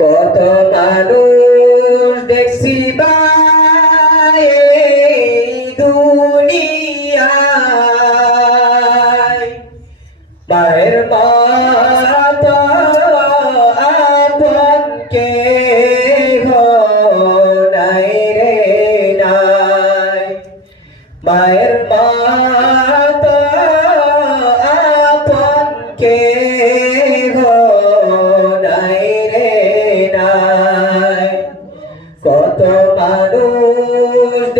কত মানুষ দেখছি দুনিয়ায়। মায়ের মাত আপন কে নাই রে নাই। মায়ের মাত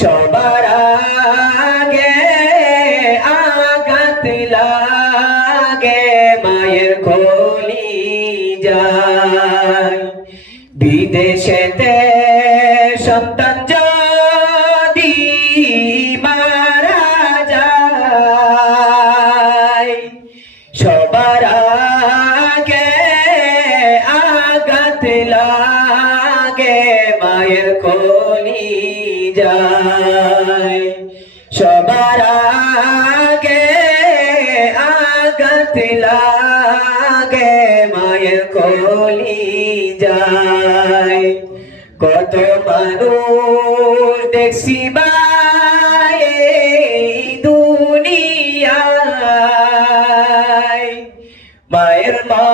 সবার আগে আঘাত লাগে, মায়ের কলি যায়। বিদেশেতে সন্তান যদি মারা যায়, সবার আগে আঘাত লাগে, মায়ের কলি যায়। সবার আগে আঘাত লাগে মায়ের কলি যায়। কত মানুষ দেখছি দুনিয়ায়। মায়ের মাতা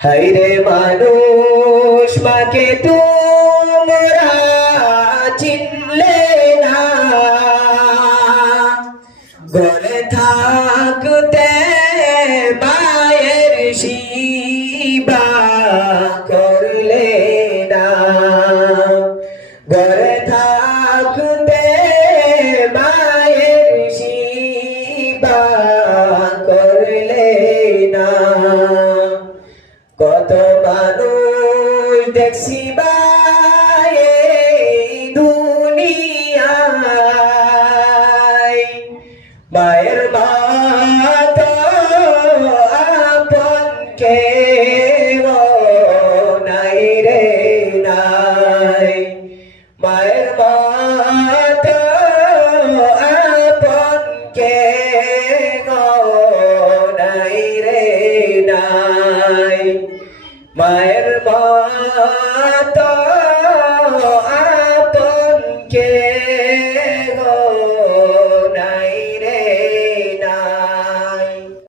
হাইরে মানুষ মাকে তোমরা চিনলে না। ঘরে থাকতে মায়ের শিবা দেখছি দুনিয়ায় মায়ের মাত আপন কে নাই রে নাই মায়ের মাত আপন কে মায়ের